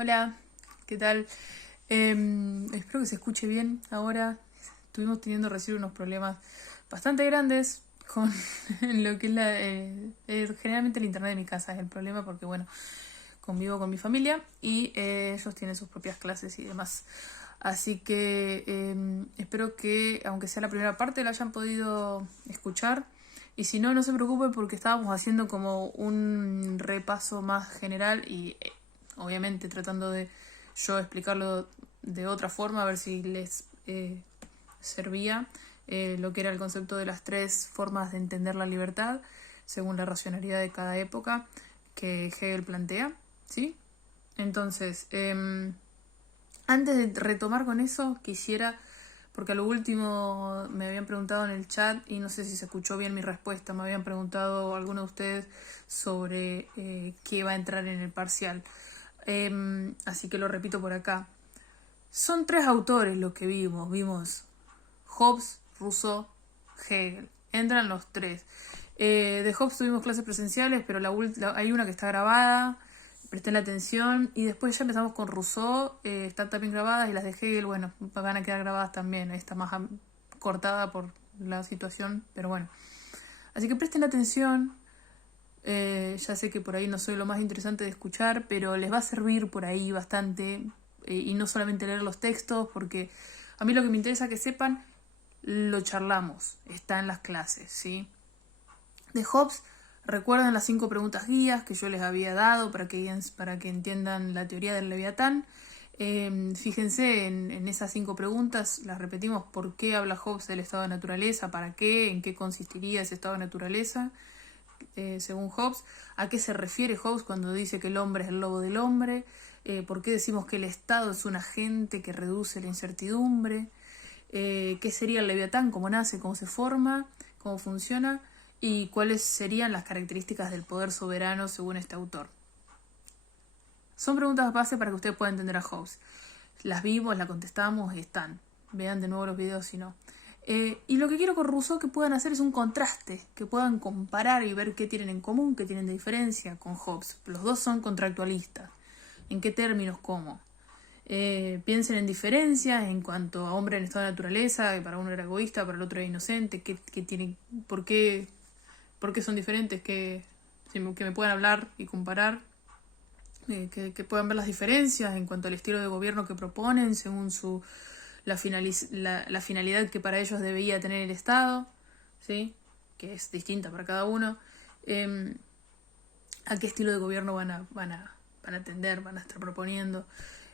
Hola, ¿qué tal? Espero que se escuche bien ahora. Estuvimos teniendo recién unos problemas bastante grandes con lo que es generalmente el internet de mi casa es el problema porque, bueno, convivo con mi familia y ellos tienen sus propias clases y demás. Así que espero que, aunque sea la primera parte, la hayan podido escuchar. Y si no, no se preocupen porque estábamos haciendo como un repaso más general y obviamente tratando de yo explicarlo de otra forma, a ver si les servía lo que era el concepto de las tres formas de entender la libertad según la racionalidad de cada época que Hegel plantea, ¿sí? Entonces, antes de retomar con eso, quisiera, porque a lo último me habían preguntado en el chat y no sé si se escuchó bien mi respuesta, me habían preguntado algunos de ustedes sobre qué va a entrar en el parcial. Así que lo repito por acá. Son tres autores los que vimos Hobbes, Rousseau, Hegel. Entran los tres. De Hobbes tuvimos clases presenciales, pero hay una que está grabada, presten la atención. Y después ya empezamos con Rousseau, están también grabadas, y las de Hegel, bueno, van a quedar grabadas también. Está más cortada por la situación, pero bueno. Así que presten atención. Ya sé que por ahí no soy lo más interesante de escuchar, pero les va a servir por ahí bastante. Y no solamente leer los textos, porque a mí lo que me interesa que sepan, lo charlamos, está en las clases, ¿sí? De Hobbes, recuerden las 5 preguntas guías que yo les había dado para que entiendan la teoría del Leviatán. Fíjense en esas 5 preguntas, las repetimos: ¿por qué habla Hobbes del estado de naturaleza? ¿Para qué? ¿En qué consistiría ese estado de naturaleza? Según Hobbes, ¿a qué se refiere Hobbes cuando dice que el hombre es el lobo del hombre? ¿Por qué decimos que el Estado es un agente que reduce la incertidumbre? ¿Qué sería el Leviatán? ¿Cómo nace? ¿Cómo se forma? ¿Cómo funciona? ¿Y cuáles serían las características del poder soberano según este autor? Son preguntas base para que ustedes puedan entender a Hobbes. Las vimos, las contestamos y están. Vean de nuevo los videos si no. Y lo que quiero con Rousseau que puedan hacer es un contraste, que puedan comparar y ver qué tienen en común, qué tienen de diferencia con Hobbes. Los dos son contractualistas. ¿En qué términos? ¿Cómo? Piensen en diferencias en cuanto a hombre en estado de naturaleza, que para uno era egoísta, para el otro era inocente, por qué son diferentes, que me puedan hablar y comparar, que puedan ver las diferencias en cuanto al estilo de gobierno que proponen según la finalidad que para ellos debía tener el Estado, ¿sí? Que es distinta para cada uno. ¿A qué estilo de gobierno van a tender, van a estar proponiendo?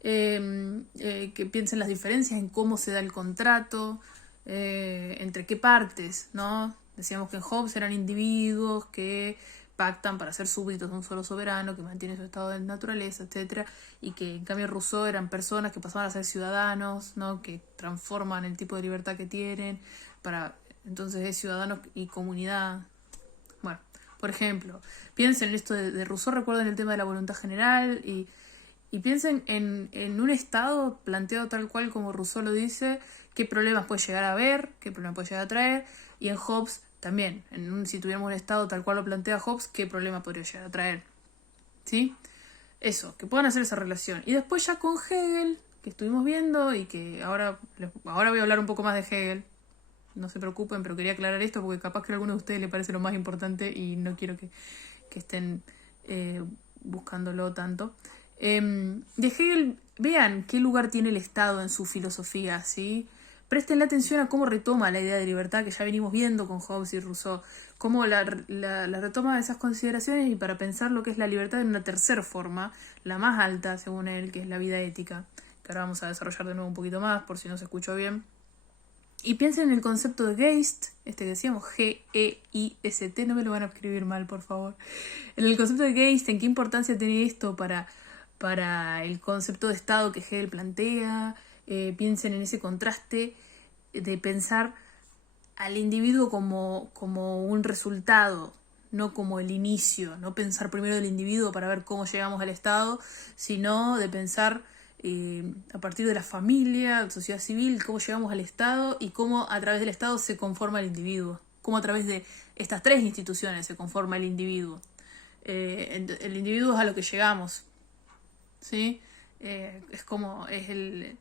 Que piensen las diferencias en cómo se da el contrato, entre qué partes, ¿no? Decíamos que en Hobbes eran individuos que pactan para ser súbditos de un solo soberano que mantiene su estado de naturaleza, etcétera, y que en cambio Rousseau eran personas que pasaban a ser ciudadanos, ¿no? Que transforman el tipo de libertad que tienen para entonces es ciudadanos y comunidad. Bueno, por ejemplo, piensen en esto de Rousseau, recuerden el tema de la voluntad general y piensen en un estado planteado tal cual como Rousseau lo dice, qué problemas puede llegar a haber, qué problemas puede llegar a traer, y en Hobbes también, si tuviéramos un estado tal cual lo plantea Hobbes, qué problema podría llegar a traer. ¿Sí? Eso, que puedan hacer esa relación. Y después ya con Hegel, que estuvimos viendo y que ahora voy a hablar un poco más de Hegel. No se preocupen, pero quería aclarar esto porque capaz que a alguno de ustedes le parece lo más importante y no quiero que estén buscándolo tanto. De Hegel, vean qué lugar tiene el Estado en su filosofía, ¿sí? Presten atención a cómo retoma la idea de libertad que ya venimos viendo con Hobbes y Rousseau, cómo la retoma de esas consideraciones y para pensar lo que es la libertad en una tercera forma, la más alta según él, que es la vida ética, que ahora vamos a desarrollar de nuevo un poquito más por si no se escuchó bien. Y piensen en el concepto de Geist, que decíamos G-E-I-S-T, no me lo van a escribir mal, por favor. En el concepto de Geist, ¿en qué importancia tiene esto para el concepto de Estado que Hegel plantea? Piensen en ese contraste de pensar al individuo como un resultado, no como el inicio, no pensar primero el individuo para ver cómo llegamos al Estado, sino de pensar a partir de la familia, sociedad civil, cómo llegamos al Estado y cómo a través del Estado se conforma el individuo, cómo a través de estas tres instituciones se conforma el individuo. El individuo es a lo que llegamos, ¿sí? Es como, el-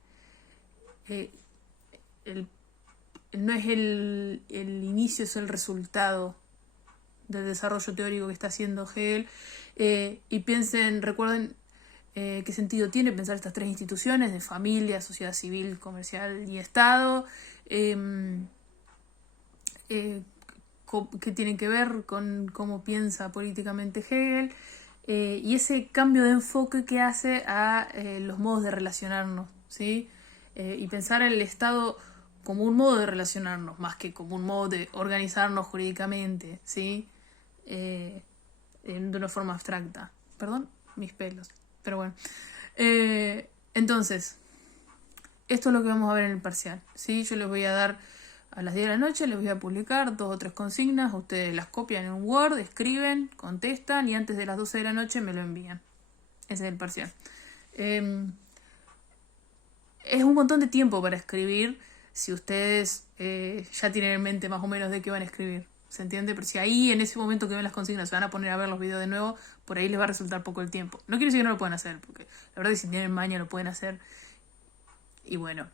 no es el inicio, es el resultado del desarrollo teórico que está haciendo Hegel. Y recuerden qué sentido tiene pensar estas tres instituciones de familia, sociedad civil, comercial y Estado, que tienen que ver con cómo piensa políticamente Hegel, y ese cambio de enfoque que hace a los modos de relacionarnos, ¿sí? Y pensar el Estado como un modo de relacionarnos, más que como un modo de organizarnos jurídicamente, ¿sí? De una forma abstracta. Perdón, mis pelos. Pero bueno. Entonces, esto es lo que vamos a ver en el parcial, ¿sí? Yo les voy a dar a las 10 de la noche, les voy a publicar 2 o 3 consignas, ustedes las copian en un Word, escriben, contestan y antes de las 12 de la noche me lo envían. Ese es el parcial. Es un montón de tiempo para escribir si ustedes ya tienen en mente más o menos de qué van a escribir. ¿Se entiende? Pero si ahí en ese momento que ven las consignas se van a poner a ver los videos de nuevo, por ahí les va a resultar poco el tiempo. No quiero decir que no lo puedan hacer, porque la verdad es que si tienen maña lo pueden hacer. Y bueno,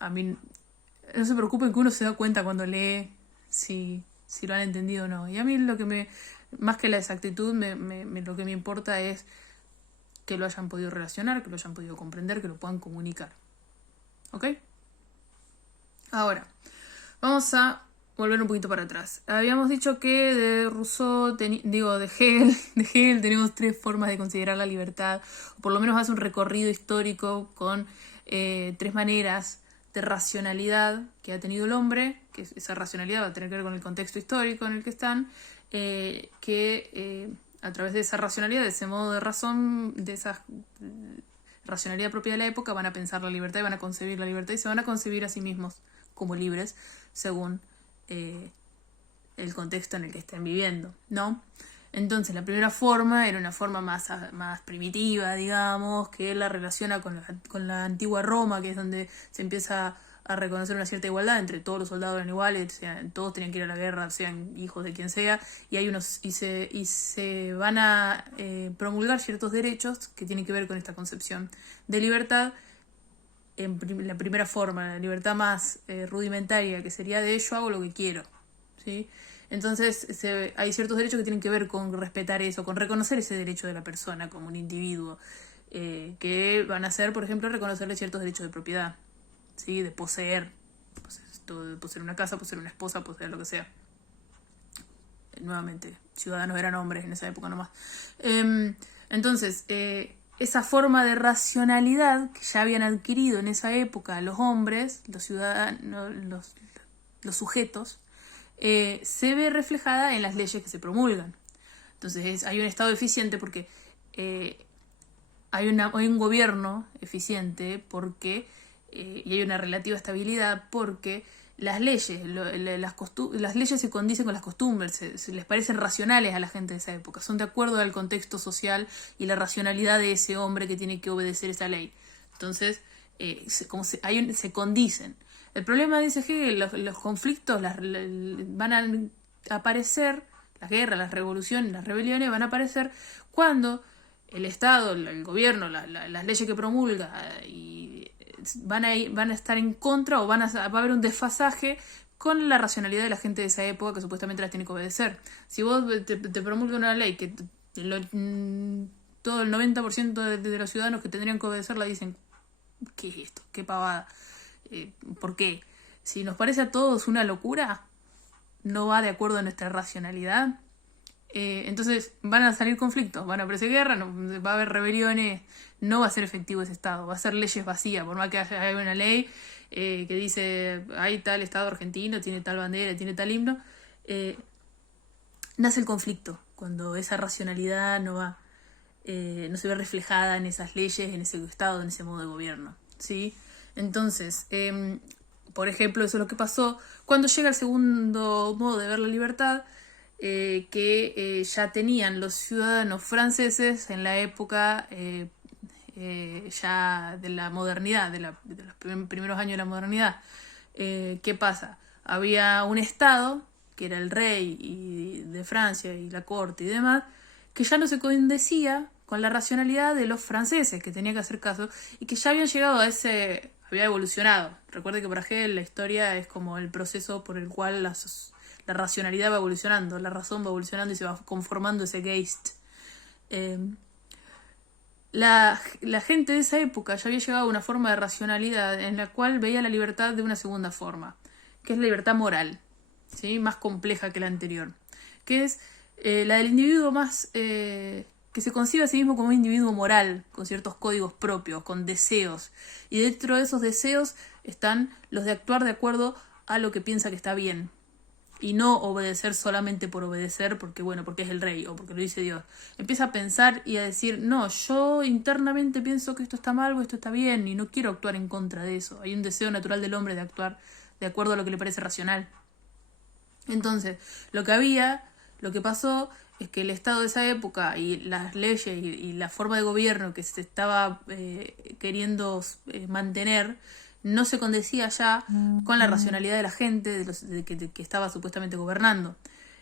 a mí no se preocupen que uno se da cuenta cuando lee si lo han entendido o no. Y a mí más que la exactitud, lo que me importa es que lo hayan podido relacionar, que lo hayan podido comprender, que lo puedan comunicar. ¿Ok? Ahora, vamos a volver un poquito para atrás. Habíamos dicho que de Rousseau, de Hegel tenemos 3 formas de considerar la libertad, o por lo menos hace un recorrido histórico con 3 maneras de racionalidad que ha tenido el hombre, que esa racionalidad va a tener que ver con el contexto histórico en el que están, a través de esa racionalidad, de ese modo de razón, de esa racionalidad propia de la época, van a pensar la libertad y van a concebir la libertad y se van a concebir a sí mismos como libres según el contexto en el que estén viviendo, ¿no? Entonces la primera forma era una forma más primitiva, digamos, que la relaciona con la antigua Roma, que es donde se empieza a reconocer una cierta igualdad entre todos los soldados eran iguales, todos tenían que ir a la guerra, sean hijos de quien sea, y se van a promulgar ciertos derechos que tienen que ver con esta concepción de libertad. En la primera forma, la libertad más rudimentaria, que sería de yo hago lo que quiero, ¿sí? Entonces hay ciertos derechos que tienen que ver con respetar eso, con reconocer ese derecho de la persona como un individuo, que van a ser, por ejemplo, reconocerle ciertos derechos de propiedad, ¿sí? De poseer una casa, poseer una esposa, poseer lo que sea. Nuevamente, ciudadanos eran hombres en esa época nomás. Entonces, esa forma de racionalidad que ya habían adquirido en esa época los hombres, los ciudadanos, los sujetos, se ve reflejada en las leyes que se promulgan. Entonces hay un Estado eficiente porque hay un gobierno eficiente porque y hay una relativa estabilidad porque las leyes las leyes se condicen con las costumbres, se les parecen racionales a la gente de esa época, son de acuerdo al contexto social y la racionalidad de ese hombre que tiene que obedecer esa ley. Entonces se condicen. El problema, dice Hegel, los conflictos van a aparecer, las guerras, las revoluciones, las rebeliones van a aparecer cuando el Estado, el gobierno, las leyes que promulga y van a estar en contra o va a haber un desfasaje con la racionalidad de la gente de esa época que supuestamente las tiene que obedecer. Si vos te promulga una ley que todo el 90% de los ciudadanos que tendrían que obedecerla dicen, ¿qué es esto? ¿Qué pavada? ¿Por qué? Si nos parece a todos una locura, no va de acuerdo a nuestra racionalidad, entonces van a salir conflictos, van a aparecer guerras, va a haber rebeliones, no va a ser efectivo ese Estado, va a ser leyes vacías, por más que haya una ley que dice hay tal Estado argentino, tiene tal bandera, tiene tal himno, nace el conflicto cuando esa racionalidad no se ve reflejada en esas leyes, en ese Estado, en ese modo de gobierno, ¿sí? Entonces, por ejemplo, eso es lo que pasó cuando llega el segundo modo de ver la libertad, que ya tenían los ciudadanos franceses en la época ya de la modernidad, de los primeros años de la modernidad. ¿Qué pasa? Había un Estado, que era el rey de Francia y la corte y demás, que ya no se condecía con la racionalidad de los franceses, que tenía que hacer caso, y que ya habían llegado a había evolucionado. Recuerde que para Hegel la historia es como el proceso por el cual la racionalidad va evolucionando, la razón va evolucionando y se va conformando ese Geist. La gente de esa época ya había llegado a una forma de racionalidad en la cual veía la libertad de una segunda forma, que es la libertad moral, ¿sí? Más compleja que la anterior, que es la del individuo más que se concibe a sí mismo como un individuo moral, con ciertos códigos propios, con deseos, y dentro de esos deseos están los de actuar de acuerdo a lo que piensa que está bien, y no obedecer solamente por obedecer, porque es el rey o porque lo dice Dios. Empieza a pensar y a decir, no, yo internamente pienso que esto está mal o esto está bien, y no quiero actuar en contra de eso. Hay un deseo natural del hombre de actuar de acuerdo a lo que le parece racional. Entonces, lo que pasó es que el Estado de esa época y las leyes y la forma de gobierno que se estaba queriendo mantener no se condecía ya con la racionalidad de la gente que estaba supuestamente gobernando,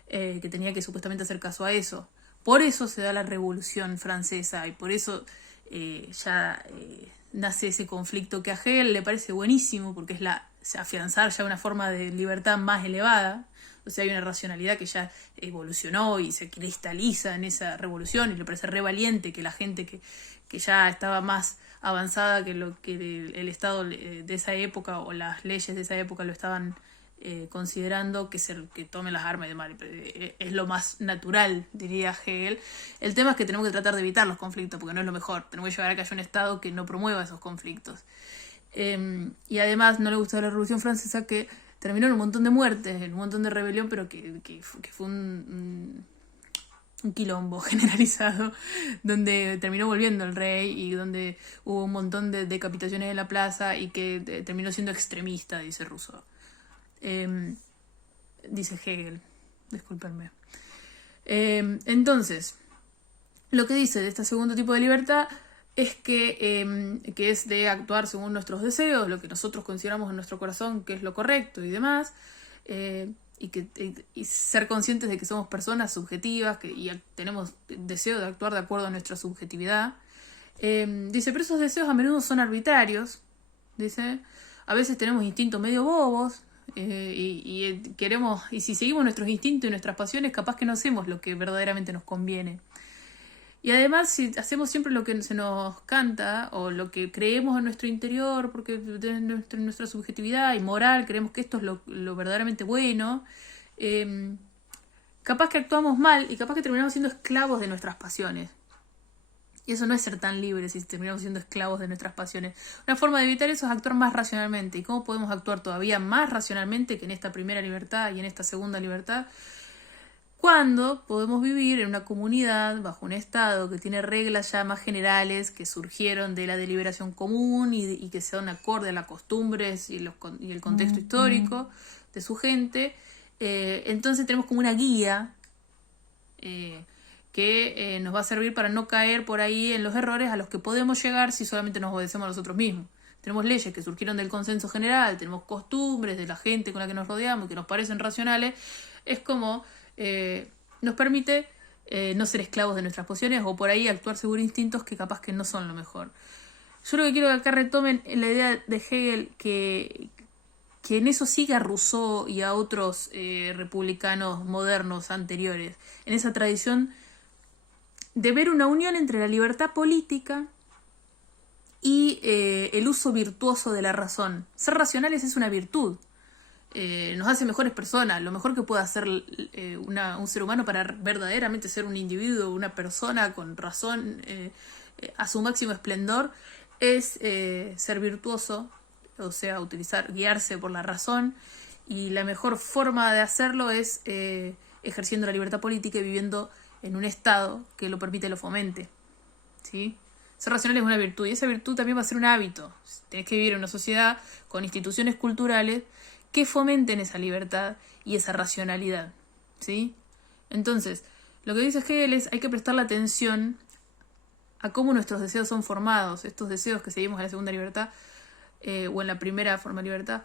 que tenía que supuestamente hacer caso a eso. Por eso se da la Revolución Francesa y por eso nace ese conflicto que a Hegel le parece buenísimo, porque es afianzar ya una forma de libertad más elevada. O sea, hay una racionalidad que ya evolucionó y se cristaliza en esa revolución, y le parece re valiente que la gente que ya estaba más avanzada que lo que el Estado de esa época o las leyes de esa época lo estaban considerando, que tomen las armas y demás. Es lo más natural, diría Hegel. El tema es que tenemos que tratar de evitar los conflictos, porque no es lo mejor. Tenemos que llevar a que haya un Estado que no promueva esos conflictos. Y además no le gustó la Revolución Francesa, que terminó en un montón de muertes, en un montón de rebelión, pero que fue un quilombo generalizado, donde terminó volviendo el rey y donde hubo un montón de decapitaciones en la plaza y que terminó siendo extremista, dice Rousseau. Dice Hegel, discúlpenme. Entonces, lo que dice de este segundo tipo de libertad es que es de actuar según nuestros deseos, lo que nosotros consideramos en nuestro corazón que es lo correcto y demás, y ser conscientes de que somos personas subjetivas y tenemos deseo de actuar de acuerdo a nuestra subjetividad. Dice, pero esos deseos a menudo son arbitrarios, dice, a veces tenemos instintos medio bobos, y si seguimos nuestros instintos y nuestras pasiones, capaz que no hacemos lo que verdaderamente nos conviene. Y además, si hacemos siempre lo que se nos canta o lo que creemos en nuestro interior, porque de nuestra subjetividad y moral creemos que esto es lo verdaderamente bueno, capaz que actuamos mal y capaz que terminamos siendo esclavos de nuestras pasiones. Y eso no es ser tan libres si terminamos siendo esclavos de nuestras pasiones. Una forma de evitar eso es actuar más racionalmente. ¿Y cómo podemos actuar todavía más racionalmente que en esta primera libertad y en esta segunda libertad? Cuando podemos vivir en una comunidad bajo un Estado que tiene reglas ya más generales que surgieron de la deliberación común y que son acorde a las costumbres y el contexto histórico de su gente. Entonces tenemos como una guía que nos va a servir para no caer por ahí en los errores a los que podemos llegar si solamente nos obedecemos a nosotros mismos. Tenemos leyes que surgieron del consenso general, tenemos costumbres de la gente con la que nos rodeamos que nos parecen racionales. Es como nos permite no ser esclavos de nuestras pasiones o por ahí actuar según instintos que capaz que no son lo mejor. Yo lo que quiero que acá retomen es la idea de Hegel que en eso sigue a Rousseau y a otros republicanos modernos anteriores, en esa tradición de ver una unión entre la libertad política y el uso virtuoso de la razón. Ser racionales es una virtud. Nos hace mejores personas. Lo mejor que puede hacer un ser humano para verdaderamente ser un individuo, una persona con razón a su máximo esplendor, es ser virtuoso, o sea, guiarse por la razón, y la mejor forma de hacerlo es ejerciendo la libertad política y viviendo en un estado que lo permite y lo fomente, ¿sí? Ser racional es una virtud, y esa virtud también va a ser un hábito. Tenés que vivir en una sociedad con instituciones culturales que fomenten esa libertad y esa racionalidad, ¿sí? Entonces, lo que dice Hegel es hay que prestarle atención a cómo nuestros deseos son formados, estos deseos que seguimos en la segunda libertad o en la primera forma de libertad.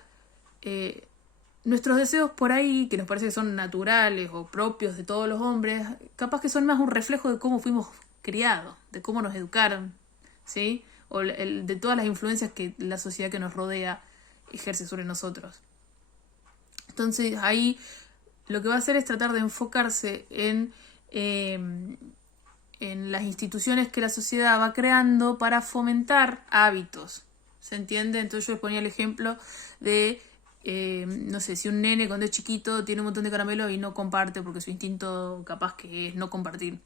Nuestros deseos por ahí, que nos parece que son naturales o propios de todos los hombres, capaz que son más un reflejo de cómo fuimos criado, de cómo nos educaron, ¿sí? O de todas las influencias que la sociedad que nos rodea ejerce sobre nosotros. Entonces ahí lo que va a hacer es tratar de enfocarse en las instituciones que la sociedad va creando para fomentar hábitos. ¿Se entiende? Entonces yo les ponía el ejemplo de, no sé, si un nene cuando es chiquito tiene un montón de caramelos y no comparte porque su instinto capaz que es no compartir.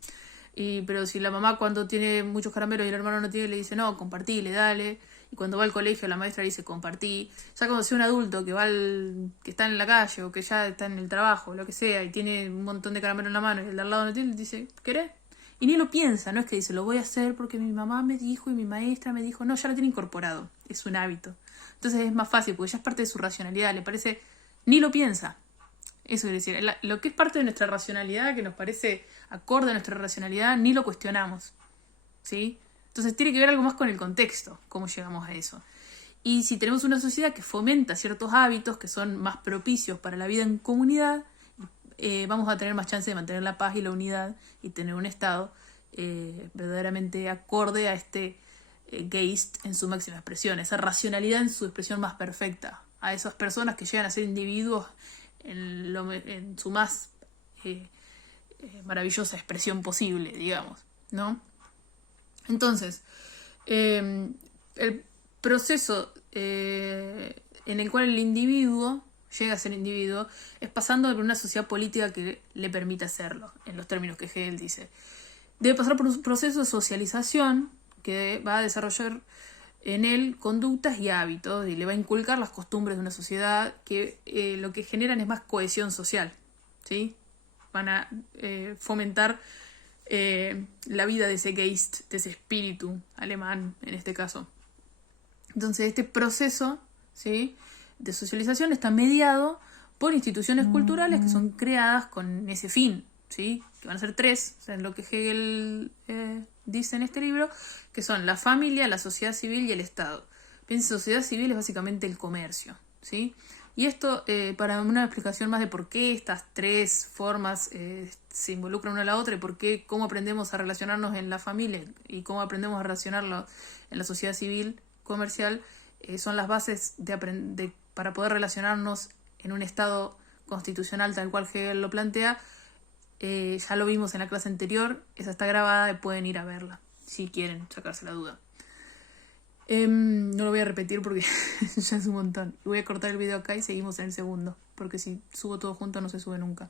Pero si la mamá cuando tiene muchos caramelos y el hermano no tiene, le dice no, compartile, dale. Y cuando va al colegio la maestra le dice compartí. Ya cuando sea un adulto que está en la calle o que ya está en el trabajo, lo que sea, y tiene un montón de caramelos en la mano y el de al lado no tiene, le dice, ¿querés? Y ni lo piensa, no es que dice, lo voy a hacer porque mi mamá me dijo y mi maestra me dijo. No, ya lo tiene incorporado, es un hábito. Entonces es más fácil porque ya es parte de su racionalidad, le parece, ni lo piensa. Eso quiere decir, lo que es parte de nuestra racionalidad, que nos parece acorde a nuestra racionalidad, ni lo cuestionamos, ¿sí? Entonces tiene que ver algo más con el contexto, cómo llegamos a eso. Y si tenemos una sociedad que fomenta ciertos hábitos que son más propicios para la vida en comunidad, vamos a tener más chance de mantener la paz y la unidad y tener un Estado verdaderamente acorde a este Geist en su máxima expresión, esa racionalidad en su expresión más perfecta, a esas personas que llegan a ser individuos en su más maravillosa expresión posible, digamos, ¿no? Entonces, el proceso en el cual el individuo llega a ser individuo es pasando por una sociedad política que le permita hacerlo, en los términos que Hegel dice. Debe pasar por un proceso de socialización que va a desarrollar en él conductas y hábitos y le va a inculcar las costumbres de una sociedad que lo que generan es más cohesión social, ¿sí? Van a fomentar la vida de ese Geist, de ese espíritu alemán en este caso. Entonces este proceso, ¿sí?, de socialización está mediado por instituciones culturales que son creadas con ese fin, ¿sí?, que van a ser 3, o sea, en lo que Hegel dice en este libro, que son la familia, la sociedad civil y el Estado. Piensen, sociedad civil es básicamente el comercio, ¿sí? Y esto, para una explicación más de por qué estas 3 formas se involucran una a la otra y cómo aprendemos a relacionarnos en la familia y cómo aprendemos a relacionarlo en la sociedad civil comercial, son las bases para poder relacionarnos en un Estado constitucional tal cual Hegel lo plantea. Ya lo vimos en la clase anterior, esa está grabada y pueden ir a verla si quieren sacarse la duda. No lo voy a repetir porque ya es un montón. Voy a cortar el video acá y seguimos en el segundo, porque si subo todo junto no se sube nunca.